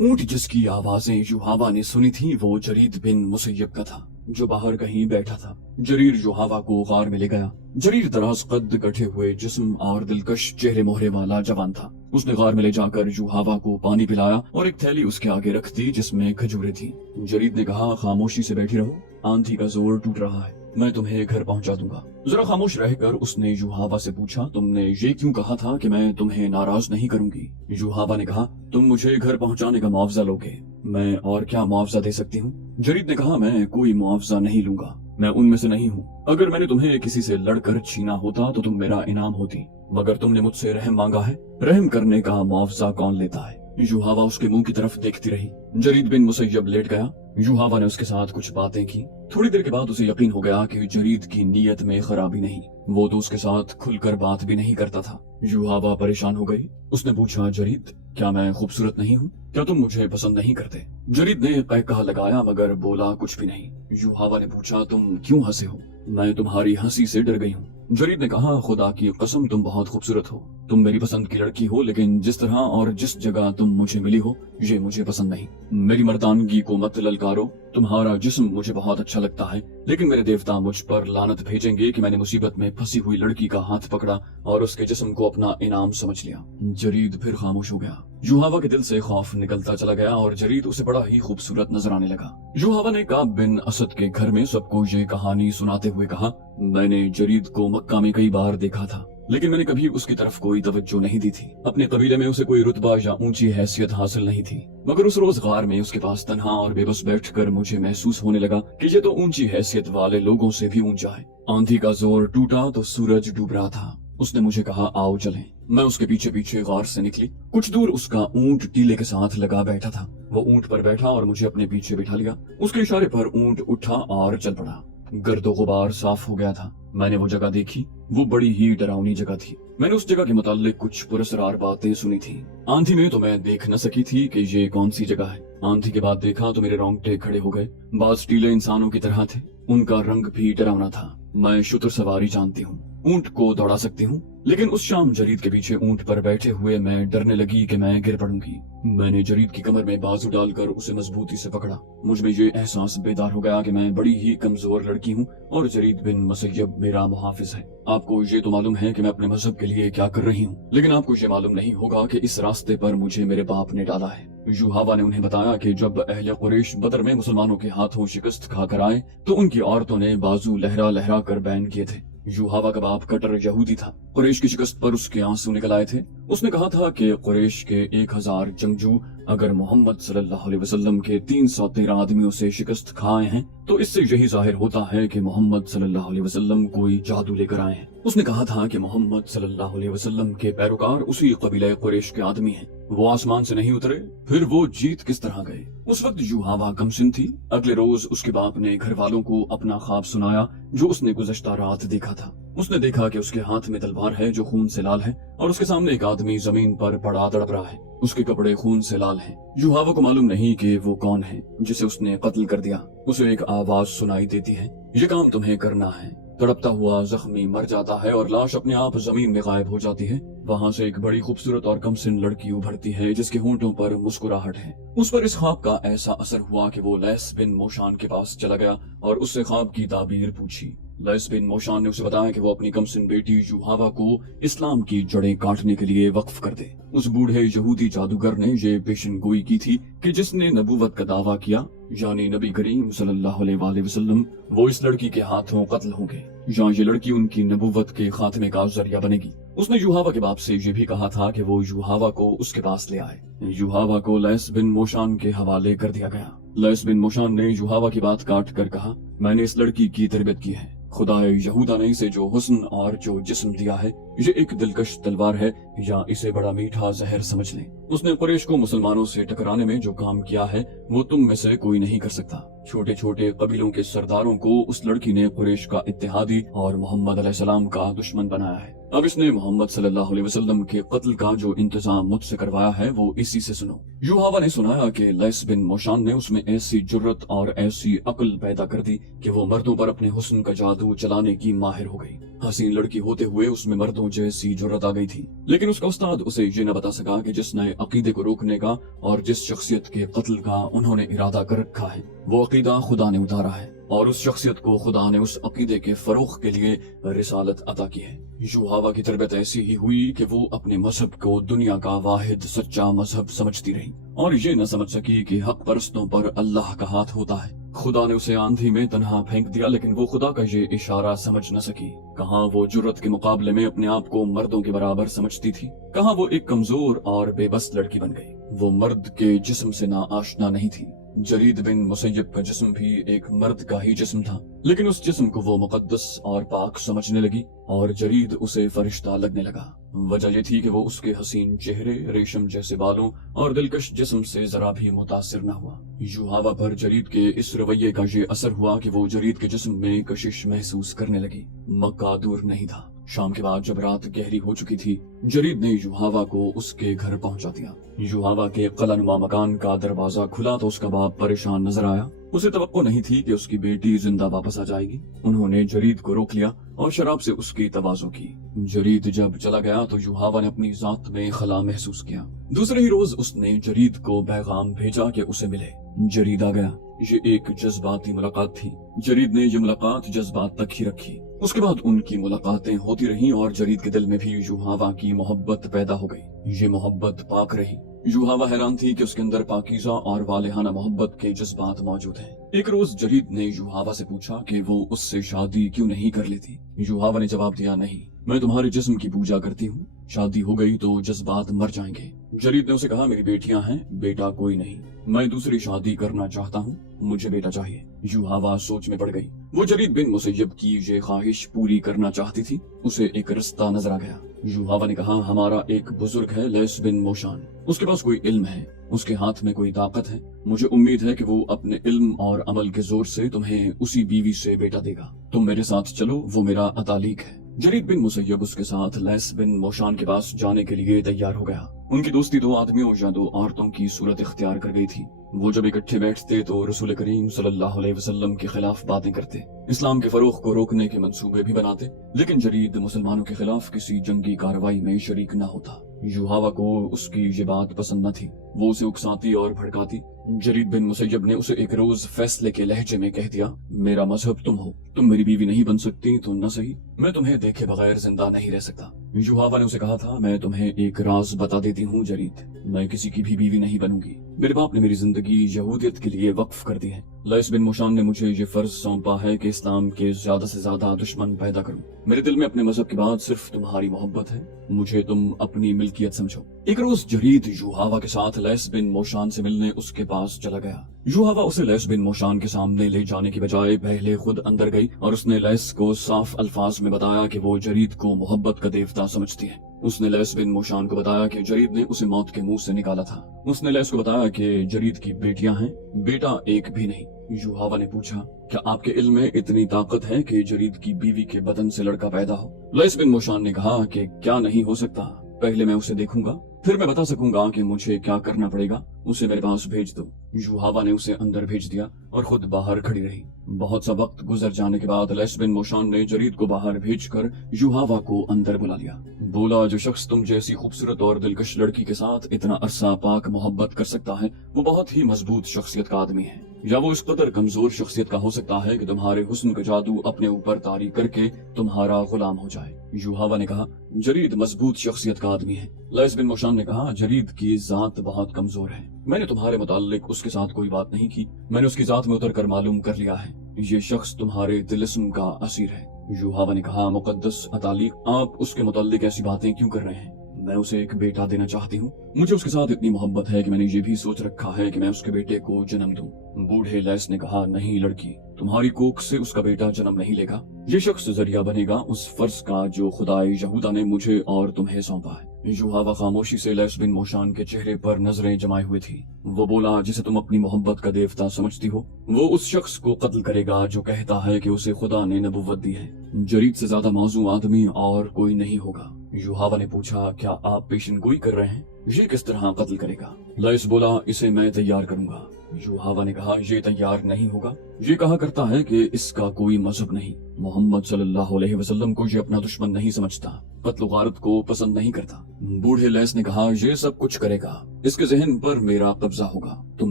ऊंट जिसकी आवाजें युहावा ने सुनी थी वो जरीद बिन मुसय्यब का था, जो बाहर कहीं बैठा था। जरीर युहावा को गार में ले गया। जरीर दराज कद, गठे हुए जिस्म और दिलकश चेहरे मोहरे वाला जवान था। उसने गार में ले जाकर युहावा को पानी पिलाया और एक थैली उसके आगे रख दी जिसमें खजूरें थी। जरीद ने कहा, खामोशी से बैठी रहो, आंधी का जोर टूट रहा है, मैं तुम्हें घर पहुंचा दूंगा। जरा खामोश रहकर उसने युहावा से पूछा, तुमने ये क्यों कहा था कि मैं तुम्हें नाराज नहीं करूंगी? युहावा ने कहा, तुम मुझे घर पहुंचाने का मुआवजा लोगे, मैं और क्या मुआवजा दे सकती हूँ? जरीद ने कहा, मैं कोई मुआवजा नहीं लूंगा, मैं उनमें से नहीं हूँ। अगर मैंने तुम्हें किसी से लड़कर छीना होता तो तुम मेरा इनाम होती, मगर तुमने मुझसे रहम मांगा है, रहम करने का मुआवजा कौन लेता है? युहावा उसके मुंह की तरफ देखती रही। जरीद बिन मुसय्यब लेट गया। युहावा ने उसके साथ कुछ बातें की। थोड़ी देर के बाद उसे यकीन हो गया कि जरीद की नीयत में खराबी नहीं, वो तो उसके साथ खुलकर बात भी नहीं करता था। युहावा परेशान हो गई। उसने पूछा, जरीद, क्या मैं खूबसूरत नहीं हूँ? क्या तुम मुझे पसंद नहीं करते? जरीद ने कहकहा लगाया मगर बोला कुछ भी नहीं। युहावा ने पूछा, तुम क्यों हंसे हो? मैं तुम्हारी हंसी से डर गई हूँ। जरीद ने कहा, खुदा की कसम तुम बहुत खूबसूरत हो, तुम मेरी पसंद की लड़की हो, लेकिन जिस तरह और जिस जगह तुम मुझे मिली हो ये मुझे पसंद नहीं। मेरी मर्दानगी को मत ललकारो, तुम्हारा जिस्म मुझे बहुत अच्छा लगता है, लेकिन मेरे देवता मुझ पर लानत भेजेंगे कि मैंने मुसीबत में फंसी हुई लड़की का हाथ पकड़ा और उसके जिस्म को अपना इनाम समझ लिया। जरीद फिर खामोश हो गया। युहावा के दिल से खौफ निकलता चला गया और जरीद उसे बड़ा ही खूबसूरत नजर आने लगा। युहावा ने काब बिन असद के घर में सबको ये कहानी सुनाते हुए कहा, मैंने जरीद को मक्का में कई बार देखा था, लेकिन मैंने कभी उसकी तरफ कोई तवज्जो नहीं दी थी। अपने कबीले में उसे कोई रुतबा या ऊंची हैसियत हासिल नहीं थी, मगर उस रोज गार में उसके पास तन्हा और बेबस बैठकर मुझे महसूस होने लगा कि ये तो ऊंची हैसियत वाले लोगों से भी ऊंचा है। आंधी का जोर टूटा तो सूरज डूब रहा था। उसने मुझे कहा, आओ चलें। मैं उसके पीछे पीछे गार से निकली। कुछ दूर उसका ऊंट टीले के साथ लगा बैठा था। वो ऊंट पर बैठा और मुझे अपने पीछे बिठा लिया। उसके इशारे पर ऊंट उठा और चल पड़ा। गर्दो गुबार साफ हो गया था। मैंने वो जगह देखी, वो बड़ी ही डरावनी जगह थी। मैंने उस जगह के मुताल्लिक कुछ पुरस्कार बातें सुनी थी। आंधी में तो मैं देख न सकी थी कि ये कौन सी जगह है। आंधी के बाद देखा तो मेरे रोंगटे खड़े हो गए। बाज टीले इंसानों की तरह थे, उनका रंग भी डरावना था। मैं शुतर सवारी जानती हूँ, ऊंट को दौड़ा सकती हूँ, लेकिन उस शाम जरीद के पीछे ऊंट पर बैठे हुए मैं डरने लगी कि मैं गिर पड़ूंगी। मैंने जरीद की कमर में बाजू डालकर उसे मजबूती से पकड़ा। मुझ में ये एहसास बेदार हो गया कि मैं बड़ी ही कमजोर लड़की हूँ और जरीद बिन मुसय्यब मेरा मुहाफिज है। आपको ये तो मालूम है कि मैं अपने मजहब के लिए क्या कर रही हूँ, लेकिन आपको ये मालूम नहीं होगा कि इस रास्ते पर मुझे मेरे बाप ने डाला है। युहावा ने उन्हें बताया कि जब अहले कुरैश बदर में मुसलमानों के हाथों शिकस्त खाकर आए तो उनकी औरतों ने बाजू लहरा लहरा कर बैन किए थे। युहावा का बाप कट्टर यहूदी था। कुरैश की शिकस्त पर उसके आंसू निकल आए थे। उसने कहा था कि कुरैश के 1000 जंगजू अगर मोहम्मद सल्लल्लाहु अलैहि वसल्लम के 313 आदमियों से शिकस्त खाए हैं तो इससे यही जाहिर होता है कि मोहम्मद सल्लल्लाहु अलैहि वसल्लम कोई जादू लेकर आए हैं। उसने कहा था कि मोहम्मद सल्लल्लाहु अलैहि वसल्लम के पैरोकार उसी कबीले कुरैश के आदमी हैं। वो आसमान से नहीं उतरे, फिर वो जीत किस तरह गए? उस वक्त युहावा गमसिन थी। अगले रोज उसके बाप ने घर वालों को अपना ख्वाब सुनाया जो उसने गुज़श्ता रात देखा था। उसने देखा कि उसके हाथ में तलवार है जो खून से लाल है और उसके सामने एक आदमी जमीन पर पड़ा तड़प रहा है। उसके कपड़े खून से लाल हैं। युहावा को मालूम नहीं कि वो कौन है जिसे उसने कत्ल कर दिया। उसे एक आवाज सुनाई देती है, ये काम तुम्हें करना है। तड़पता हुआ जख्मी मर जाता है और लाश अपने आप जमीन में गायब हो जाती है। वहाँ से एक बड़ी खूबसूरत और कमसिन लड़की उभरती है जिसके होंठों पर मुस्कुराहट है। उस पर इस ख्वाब का ऐसा असर हुआ कि वो लैस बिन मोशान के पास चला गया और उससे ख्वाब की ताबीर पूछी। लैस बिन मोशान ने उसे बताया कि वो अपनी कमसिन बेटी युहावा को इस्लाम की जड़ें काटने के लिए वक्फ कर दे। उस बूढ़े यहूदी जादूगर ने ये पेशन गोई की थी कि जिसने नबूवत का दावा किया यानी नबी करीम सल्लल्लाहु अलैहि वसल्लम वो इस लड़की के हाथों कत्ल होंगे या ये लड़की उनकी नबूवत के खात्मे का जरिया बनेगी। उसने युहावा के बाप से ये भी कहा था कि वो युहावा को उसके पास ले आए। युहावा को लैस बिन मोशान के हवाले कर दिया गया। लैस बिन मोशान ने युहावा की बात काट कर कहा, मैंने इस लड़की की तरबियत की है। खुदा यहूदा ने इसे जो हुस्न और जो जिस्म दिया है ये एक दिलकश तलवार है या इसे बड़ा मीठा जहर समझ लें। उसने कुरैश को मुसलमानों से टकराने में जो काम किया है वो तुम में से कोई नहीं कर सकता। छोटे छोटे कबीलों के सरदारों को उस लड़की ने कुरैश का इत्तेहादी और मोहम्मद अलैहिस्सलाम का दुश्मन बनाया है। अब इसने मोहम्मद सल्लल्लाहु अलैहि वसल्लम के कत्ल का जो इंतजाम मुझसे करवाया है वो इसी से सुनो। युहावा ने सुनाया कि लैस बिन मोशान ने उसमें ऐसी जुर्रत और ऐसी अक्ल पैदा कर दी कि वो मर्दों पर अपने हुस्न का जादू चलाने की माहिर हो गई। हसीन लड़की होते हुए उसमें मर्दों जैसी जुर्रत आ गई थी। लेकिन उसका उस्ताद उसे ये न बता सका कि जिस नए अकीदे को रोकने का और जिस शख्सियत के कत्ल का उन्होंने इरादा कर रखा है वो अकीदा खुदा ने उतारा है और उस शख्सियत को खुदा ने उस अकीदे के फरोख के लिए रिसालत अता की है। युहावा की तरबियत ऐसी ही हुई कि वो अपने मजहब को दुनिया का वाहिद सच्चा मजहब समझती रही और ये न समझ सकी कि हक परस्तों पर अल्लाह का हाथ होता है। खुदा ने उसे आंधी में तन्हा फेंक दिया, लेकिन वो खुदा का ये इशारा समझ न सकी। कहाँ वो जुर्रत के मुकाबले में अपने आप को मर्दों के बराबर समझती थी, कहाँ वो एक कमजोर और बेबस लड़की बन गई। वो मर्द के जिस्म से ना आशना नहीं थी। जरीद बिन मुसय्यब का जिस्म भी एक मर्द का ही जिस्म था, लेकिन उस जिस्म को वो मुकद्दस और पाक समझने लगी और जरीद उसे फरिश्ता लगने लगा। वजह ये थी कि वो उसके हसीन चेहरे, रेशम जैसे बालों और दिलकश जिस्म से जरा भी मुतासिर न हुआ। युहावा पर जरीद के इस रवैये का ये असर हुआ कि वो जरीद के जिस्म में कशिश महसूस करने लगी। मक्का दूर नहीं था। शाम के बाद जब रात गहरी हो चुकी थी, जरीद ने युहावा को उसके घर पहुंचा दिया। युहावा के कलानुमा मकान का दरवाजा खुला तो उसका बाप परेशान नजर आया। उसे तवक्को नहीं थी कि उसकी बेटी जिंदा वापस आ जाएगी। उन्होंने जरीद को रोक लिया और शराब से उसकी तवाज़ो की। जरीद जब चला गया तो युहावा ने अपनी जात में खला महसूस किया। दूसरे ही रोज उसने जरीद को पैगाम भेजा कि उसे मिले। जरीद आ गया। ये एक जज्बाती मुलाकात थी। जरीद ने ये मुलाकात जज्बात तक ही रखी। उसके बाद उनकी मुलाकातें होती रहीं और जरीद के दिल में भी युहावा की मोहब्बत पैदा हो गई। ये मोहब्बत पाक रही। युहावा हैरान थी कि उसके अंदर पाकीज़ा और वालेहाना मोहब्बत के जज्बात मौजूद हैं। एक रोज जरीद ने युहावा से पूछा कि वो उससे शादी क्यों नहीं कर लेती। युहावा ने जवाब दिया, नहीं, मैं तुम्हारे जिस्म की पूजा करती हूँ। शादी हो गई तो जज्बात मर जाएंगे। जरीद ने उसे कहा, मेरी बेटियां हैं, बेटा कोई नहीं। मैं दूसरी शादी करना चाहता हूँ, मुझे बेटा चाहिए। युहावा सोच में पड़ गई। वो जरीद बिन मुसय्यब की ये ख्वाहिश पूरी करना चाहती थी। उसे एक रिश्ता नजर आ गया। युहावा ने कहा, हमारा एक बुजुर्ग है, लैस बिन मोशान। उसके पास कोई इल्म है, उसके हाथ में कोई ताकत है। मुझे उम्मीद है कि वो अपने इल्म और अमल के जोर से तुम्हें उसी बीवी से बेटा देगा। तुम मेरे साथ चलो, वो मेरा अतालीक है। जरीद बिन मुसय्यब उसके साथ लैस बिन मोशान के पास जाने के लिए तैयार हो गया। उनकी दोस्ती दो आदमियों या दो औरतों की सूरत इख्तियार कर गई थी। वो जब इकट्ठे बैठते तो रसूल करीम सल्लल्लाहु अलैहि वसल्लम के खिलाफ बातें करते, इस्लाम के फरोख को रोकने के मंसूबे भी बनाते, लेकिन जरीद मुसलमानों के खिलाफ किसी जंगी कार्रवाई में शरीक न होता। युहावा को उसकी ये बात पसंद न थी। वो उसे उकसाती और भड़काती। जरीद बिन मुसय्यब ने उसे एक रोज फैसले के लहजे में कह दिया, मेरा मजहब तुम हो, तुम मेरी बीवी नहीं बन सकती तो न सही, मैं तुम्हें देखे बगैर जिंदा नहीं रह सकता। युहावा ने उसे कहा था, मैं तुम्हें एक राज बता देती हूँ जरीद, मैं किसी की भी बीवी नहीं बनूंगी। मेरे बाप ने मेरी जिंदगी यहूदियत के लिए वक्फ कर दी है। लैस बिन मोशान ने मुझे ये फर्ज सौंपा है कि इस्लाम के ज्यादा से ज्यादा दुश्मन पैदा करूं। मेरे दिल में अपने मजहब के बाद सिर्फ तुम्हारी मोहब्बत है, मुझे तुम अपनी मिल्कियत समझो। एक रोज जरीद युहावा के साथ लैस बिन मोशान से मिलने उसके पास चला गया। युहावा उसे लैस बिन मोशान के सामने ले जाने की बजाय पहले खुद अंदर गई और उसने लैस को साफ अल्फाज में बताया कि वो जरीद को मोहब्बत का देवता समझती है। उसने लैस बिन मोशान को बताया कि जरीद ने उसे मौत के मुंह से निकाला था। उसने लैस को बताया कि जरीद की बेटियां हैं, बेटा एक भी नहीं। युहावा ने पूछा, क्या आपके इल्म में इतनी ताकत है कि जरीद की बीवी के बदन से लड़का पैदा हो? लैस बिन मोशान ने कहा कि क्या नहीं हो सकता, पहले मैं उसे देखूंगा, फिर मैं बता सकूंगा कि मुझे क्या करना पड़ेगा। उसे मेरे पास भेज दो। युहावा ने उसे अंदर भेज दिया और खुद बाहर खड़ी रही। बहुत सा वक्त गुजर जाने के बाद लैस बिन मोशान ने जरीद को बाहर भेजकर युहावा को अंदर बुला लिया। बोला, जो शख्स तुम जैसी खूबसूरत और दिलकश लड़की के साथ इतना अरसा पाक मोहब्बत कर सकता है, वो बहुत ही मजबूत शख्सियत का आदमी है, या वो इस कदर कमजोर शख्सियत का हो सकता है कि तुम्हारे हुस्न का जादू अपने ऊपर तारी करके तुम्हारा गुलाम हो जाए। युहावा ने कहा, जरीद मजबूत शख्सियत का आदमी है। लैस बिन मोशान ने कहा, जरीद की जात बहुत कमजोर है, मैंने तुम्हारे मुताल्लिक उसके साथ कोई बात नहीं की, मैंने उसकी जात में उतर कर मालूम कर लिया है, ये शख्स तुम्हारे तिलिस्म का असीर है। युहावा ने कहा, मुकद्दस अतालीक, आप उसके मुताल्लिक ऐसी बातें क्यों कर रहे हैं? मैं उसे एक बेटा देना चाहती हूँ। मुझे उसके साथ इतनी मोहब्बत है कि मैंने ये भी सोच रखा है कि मैं उसके बेटे को जन्म दूं। बूढ़े लैस ने कहा, नहीं लड़की, तुम्हारी कोख से उसका बेटा जन्म नहीं लेगा। ये शख्स जरिया बनेगा उस फर्ज का जो खुदाए यहूदा ने मुझे और तुम्हें सौंपा है। युहावा खामोशी से लैस बिन मोशान के चेहरे पर नजरें जमाए हुए थी। वो बोला, जिसे तुम अपनी मोहब्बत का देवता समझती हो, वो उस शख्स को कत्ल करेगा जो कहता है कि उसे खुदा ने नबुव्वत दी है। जरीद से ज्यादा मौजू आदमी और कोई नहीं होगा। युहावा ने पूछा, क्या आप पेशन गोई कर रहे हैं? ये किस तरह कत्ल करेगा? लैस बोला, इसे मैं तैयार करूंगा। युहावा ने कहा, ये तैयार नहीं होगा। ये कहा करता है कि इसका कोई मजहब नहीं। मोहम्मद सल्लल्लाहु अलैहि वसल्लम को ये अपना दुश्मन नहीं समझता, कत्ल गारत को पसंद नहीं करता। बूढ़े लैस ने कहा, ये सब कुछ करेगा, इसके जहन पर मेरा कब्जा होगा, तुम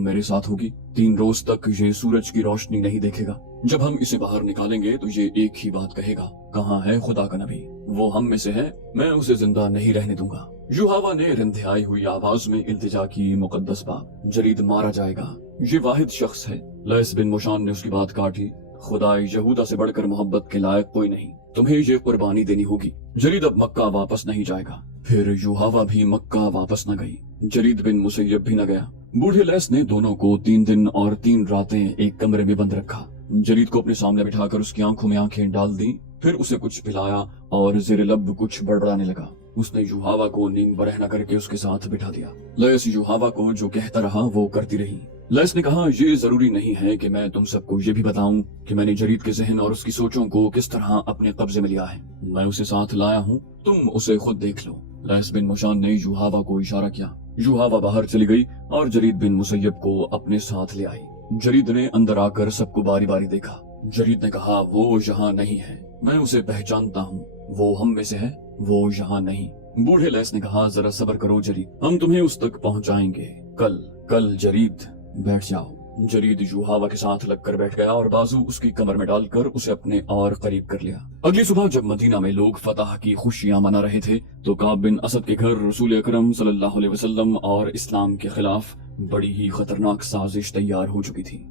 मेरे साथ होगी। 3 रोज तक ये सूरज की रोशनी नहीं देखेगा। जब हम इसे बाहर निकालेंगे तो ये एक ही बात कहेगा, कहाँ है खुदा का नबी? वो हम में से है, मैं उसे जिंदा नहीं रहने दूंगा। युहावा ने रिंधियाई हुई आवाज में इल्तिजा की, मुकद्दस बाप, जरीद मारा जाएगा, ये वाहिद शख्स है। लैस बिन मुशान ने उसकी बात काटी, खुदा यहूदा से बढ़कर मोहब्बत के लायक कोई नहीं, तुम्हें ये कुर्बानी देनी होगी। जरीद अब मक्का वापस नहीं जाएगा। फिर युहावा भी मक्का वापस न गई, जरीद बिन मुसैयब भी न गया। बूढ़े लैस ने दोनों को 3 दिन और 3 रातें एक कमरे में बंद रखा। जरीद को अपने सामने बिठाकर उसकी आंखों में आंखें डाल दी, फिर उसे कुछ पिलाया और जेर लब कुछ बड़बड़ाने लगा। उसने युहावा को नींद बरहना करके उसके साथ बिठा दिया। लैस युहावा को जो कहता रहा वो करती रही। लैस ने कहा, ये जरूरी नहीं है कि मैं तुम सबको ये भी बताऊं कि मैंने जरीद के जहन और उसकी सोचों को किस तरह अपने कब्जे में लिया है। मैं उसे साथ लाया हूँ, तुम उसे खुद देख लो। लैस बिन मुशान ने युहावा को इशारा किया। युहावा बाहर चली गई और जरीद बिन मुसैयब को अपने साथ ले आई। जरीद ने अंदर आकर सबको बारी बारी देखा। जरीद ने कहा, वो यहाँ नहीं है, मैं उसे पहचानता हूँ, वो हम में से है, वो यहाँ नहीं। बूढ़े लैस ने कहा, जरा सब्र करो जरीद, हम तुम्हें उस तक पहुँचाएंगे। कल जरीद बैठ जाओ। जरीद युहावा के साथ लगकर बैठ गया और बाजू उसकी कमर में डालकर उसे अपने और करीब कर लिया। अगली सुबह जब मदीना में लोग फतह की खुशियां मना रहे थे तो काब बिन असद के घर रसूल अकरम सल्लल्लाहु अलैहि वसल्लम और इस्लाम के खिलाफ बड़ी ही खतरनाक साजिश तैयार हो चुकी थी।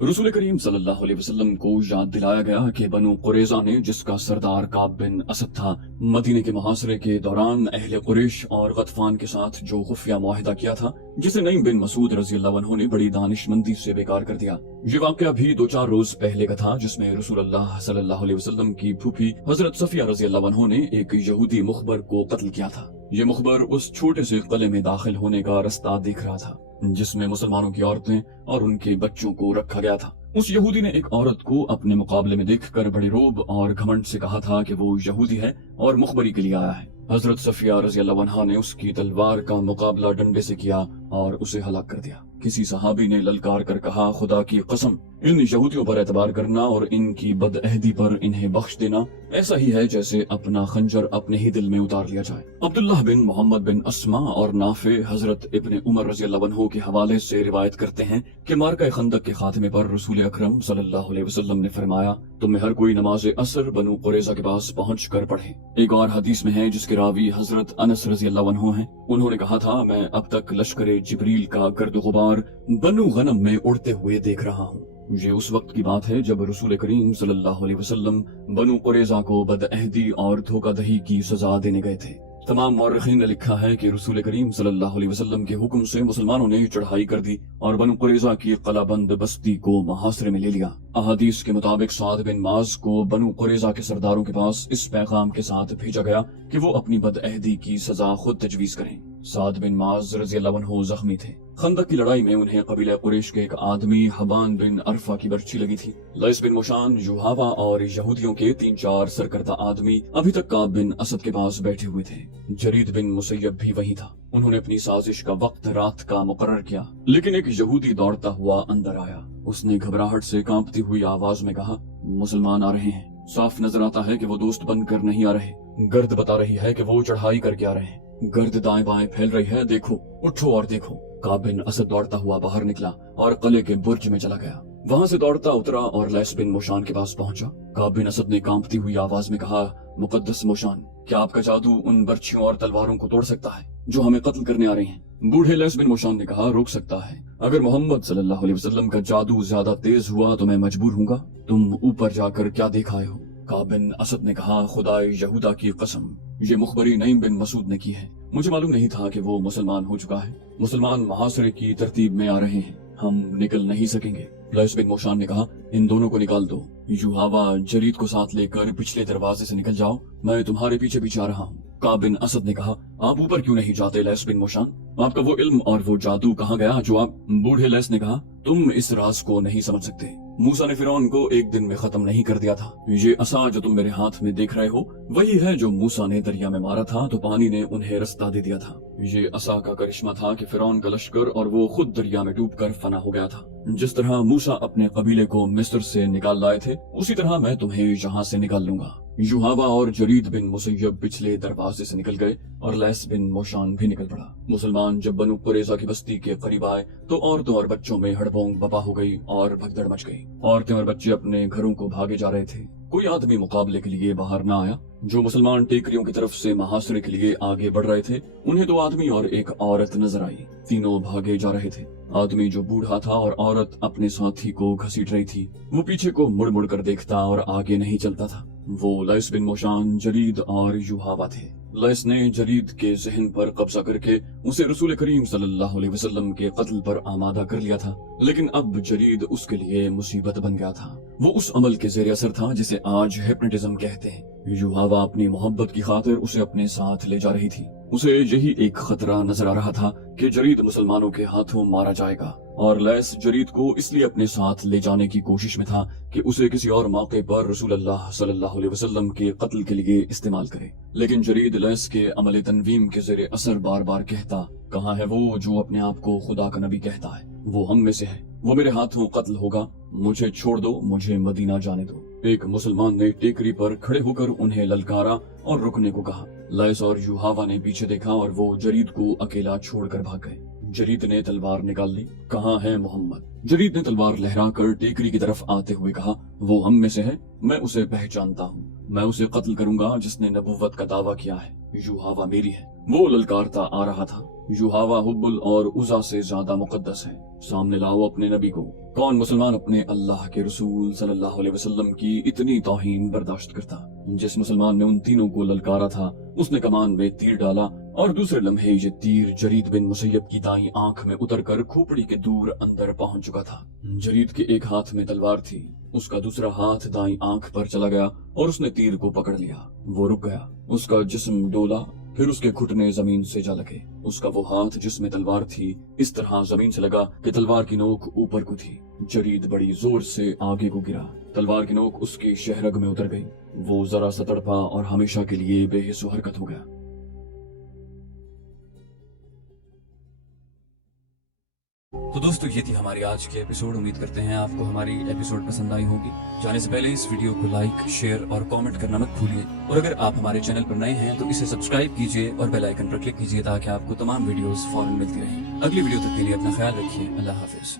रसूल करीम सल्लल्लाहु अलैहि वसल्लम को याद दिलाया गया कि बनु कुरैज़ा ने, जिसका सरदार काब बिन असद था, मदीने के मुहासरे के दौरान अहले कुरैश और गतफान के साथ जो खुफिया मुआहिदा किया था, जिसे नईम बिन मसूद रज़ियल्लाहु अन्हु ने बड़ी दानिशमंदी से बेकार कर दिया। ये वाक़या भी 2-4 रोज पहले का था, जिसमें रसूलुल्लाह सल्लल्लाहु अलैहि वसल्लम की फूफी हजरत सफिया रज़ियल्लाहु अन्हा ने एक यहूदी मुखबर को कत्ल किया था। ये मुखबर उस छोटे से किले में दाखिल होने का रास्ता देख रहा था जिसमें मुसलमानों की औरतें और उनके बच्चों को रखा गया था। उस यहूदी ने एक औरत को अपने मुकाबले में देखकर बड़े रोब और घमंड से कहा था कि वो यहूदी है और मुखबरी के लिए आया है। हजरत सफिया रज़ियल्लाहु अन्हा ने उसकी तलवार का मुकाबला डंडे से किया और उसे हलाक कर दिया। किसी सहाबी ने ललकार कर कहा, खुदा की कसम, इन यहूदियों पर एतबार करना और इनकी बदअहदी पर इन्हें बख्श देना ऐसा ही है जैसे अपना खंजर अपने ही दिल में उतार लिया जाए। अब्दुल्लाह बिन मोहम्मद बिन अस्मा और नाफे हजरत इब्ने उमर रज़ियल्लाहु अन्हु के हवाले से रिवायत करते हैं कि मार्का खंदक के खात्मे पर रसूल अकरम सल्लल्लाहु अलैहि वसल्लम ने फरमाया, तुम में हर कोई नमाज असर बनु कुरैज़ा के पास पहुँच कर पढ़े। एक और हदीस में है जिसके रावी हजरत अनस रज़ियल्लाहु अन्हु हैं। उन्होंने कहा था, मैं अब तक लश्कर जिब्रील का गर्द गुबार बनु गनम में उड़ते हुए देख रहा हूँ। ये उस वक्त की बात है जब रसूल करीम सल्लल्लाहु अलैहि वसल्लम बनु कुरैज़ा को बदअहदी और धोखाधड़ी की सजा देने गए थे। तमाम मौरखीन ने लिखा है कि रसूल करीम सल्लल्लाहु अलैहि वसल्लम के हुक्म से मुसलमानों ने चढ़ाई कर दी और बनु कुरैज़ा की कलाबंद बस्ती को मुहासरे में ले लिया। अहादीस के मुताबिक साद बिन माज को बनु कुरैज़ा के सरदारों के पास इस पैगाम के साथ भेजा गया कि वो अपनी बदअहदी की सजा खुद तजवीज करें। साद बिन माज रज़ियल्लाहु अन्हु जख्मी थे। खंदक की लड़ाई में उन्हें कबीला कुरैश के एक आदमी हबान बिन अरफा की बर्छी लगी थी। लैस बिन मुशान, युहावा और यहूदियों के 3-4 सरकर्दा आदमी अभी तक काब बिन असद के पास बैठे हुए थे। जरीद बिन मुसैयब भी वहीं था। उन्होंने अपनी साजिश का वक्त रात का मुकर्रर किया, लेकिन एक यहूदी दौड़ता हुआ अंदर आया। उसने घबराहट से कांपती हुई आवाज में कहा, मुसलमान आ रहे हैं। साफ नजर आता है कि वो दोस्त बनकर नहीं आ रहे। गर्द बता रही है कि वो चढ़ाई करके आ रहे हैं। गर्द दाएं बाएं फैल रही है, देखो, उठो और देखो। काब बिन असद दौड़ता हुआ बाहर निकला और किले के बुर्ज में चला गया। वहां से दौड़ता उतरा और लैस बिन मुशान के पास पहुंचा। काब बिन असद ने कांपती हुई आवाज में कहा, मुकद्दस मुशान, क्या आपका जादू उन बर्छियों और तलवारों को तोड़ सकता है जो हमें कत्ल करने आ रहे हैं? बूढ़े लैस बिन मुशान ने कहा, रोक सकता है। अगर मोहम्मद सल्लल्लाहु अलैहि वसल्लम का जादू ज्यादा तेज हुआ तो मैं मजबूर हूँगा। तुम ऊपर जाकर क्या देख आए हो? काब बिन असद ने कहा, खुदा यहूदा की कसम, ये मुखबरी नईम बिन मसूद ने की है। मुझे मालूम नहीं था कि वो मुसलमान हो चुका है। मुसलमान मुहासरे की तरतीब में आ रहे हैं, हम निकल नहीं सकेंगे। लैस बिन मुशान ने कहा, इन दोनों को निकाल दो। युहावा, जरीद को साथ लेकर पिछले दरवाजे से निकल जाओ, मैं तुम्हारे पीछे पीछे आ रहा हूँ। काब बिन असद ने कहा, आप ऊपर क्यों नहीं जाते लैस बिन मुशान? आपका वो इल्म और वो जादू कहाँ गया जो आप? बूढ़े लैस ने कहा, तुम इस राज को नहीं समझ सकते। मूसा ने फिरौन को एक दिन में खत्म नहीं कर दिया था। ये असा जो तुम मेरे हाथ में देख रहे हो वही है जो मूसा ने दरिया में मारा था तो पानी ने उन्हें रास्ता दे दिया था। ये असा का करिश्मा था कि फिरौन का लश्कर और वो खुद दरिया में डूबकर फना हो गया था। जिस तरह मूसा अपने कबीले को मिस्र से निकाल लाए थे उसी तरह मैं तुम्हें यहाँ से निकाल लूंगा। युहावा और जरीद बिन मुसय्यब पिछले दरवाजे से निकल गए और लैस बिन मोशान भी निकल पड़ा। मुसलमान जब बनु कुरैज़ा की बस्ती के करीब आए तो औरतों और बच्चों में हड़बोंग बपा हो गई और भगदड़ मच गई। औरतें और बच्चे अपने घरों को भागे जा रहे थे। कोई आदमी मुकाबले के लिए बाहर न आया। जो मुसलमान टेकरियों की तरफ से महासरे के लिए आगे बढ़ रहे थे उन्हें 2 आदमी और एक औरत नजर आई। तीनों भागे जा रहे थे। आदमी जो बूढ़ा था और औरत अपने साथी को घसीट रही थी वो पीछे को मुड़ मुड़ कर देखता और आगे नहीं चलता था। वो लैस बिन मोशान, जरीद और युहावा थे। लैस ने जरीद के ज़हन पर कब्जा करके उसे रसूल करीम सल्लल्लाहु अलैहि वसल्लम के कत्ल पर आमादा कर लिया था, लेकिन अब जरीद उसके लिए मुसीबत बन गया था। वो उस अमल के ज़ेरे असर था जिसे आज हिप्नोटिज्म कहते हैं। युहावा अपनी मोहब्बत की खातिर उसे अपने साथ ले जा रही थी। उसे यही एक खतरा नजर आ रहा था कि जरीद मुसलमानों के हाथों मारा जाएगा और लैस जरीद को इसलिए अपने साथ ले जाने की कोशिश में था कि उसे किसी और मौके पर रसूल अल्लाह सल्लल्लाहु अलैहि वसल्लम के कत्ल के लिए इस्तेमाल करे। लेकिन जरीद लैस के अमल तनवीम के ज़ेरे असर बार बार कहता, कहाँ है वो जो अपने आप को खुदा का नबी कहता है? वो हम में से है, वो मेरे हाथों कत्ल होगा। मुझे छोड़ दो, मुझे मदीना जाने दो। एक मुसलमान ने टेकरी पर खड़े होकर उन्हें ललकारा और रुकने को कहा। लैस और युहावा ने पीछे देखा और वो जरीद को अकेला छोड़कर भाग गए। जरीद ने तलवार निकाल ली। कहाँ है मोहम्मद? जरीद ने तलवार लहराकर टेकरी की तरफ आते हुए कहा, वो हम में से है, मैं उसे पहचानता हूँ। मैं उसे कत्ल करूंगा जिसने नबुव्वत का दावा किया है। युहावा मेरी है। वो ललकारता आ रहा था। युहावा हुब्बुल और उज़ा से ज्यादा मुकद्दस है। सामने लाओ अपने नबी को। कौन मुसलमान अपने अल्लाह के रसूल सल्लल्लाहु अलैहि वसल्लम की इतनी तौहीन बर्दाश्त करता? जिस मुसलमान ने उन तीनों को ललकारा था उसने कमान में तीर डाला और दूसरे लम्हे ये तीर जरीद बिन मुसय्यब की दाईं आंख में उतरकर खोपड़ी के दूर अंदर पहुंच चुका था। जरीद के एक हाथ में तलवार थी, उसका दूसरा हाथ दाईं आंख पर चला गया और उसने तीर को पकड़ लिया। वो रुक गया। उसका जिस्म डोला, फिर उसके घुटने जमीन से जा लगे। उसका वो हाथ जिसमें तलवार थी इस तरह जमीन से लगा कि तलवार की नोक ऊपर को थी। जरीद बड़ी जोर से आगे को गिरा। तलवार की नोक उसकी शहरग में उतर गई। वो जरा सा तड़पा और हमेशा के लिए बेहिस्सो हरकत हो गया। तो दोस्तों ये थी हमारी आज की एपिसोड। उम्मीद करते हैं आपको हमारी एपिसोड पसंद आई होगी। जाने से पहले इस वीडियो को लाइक, शेयर और कमेंट करना मत भूलिए। और अगर आप हमारे चैनल पर नए हैं तो इसे सब्सक्राइब कीजिए और बेल आइकन पर क्लिक कीजिए ताकि आपको तमाम वीडियोस फौरन मिलती रहें। अगली वीडियो तक के लिए अपना ख्याल रखिए। अल्लाह हाफिज।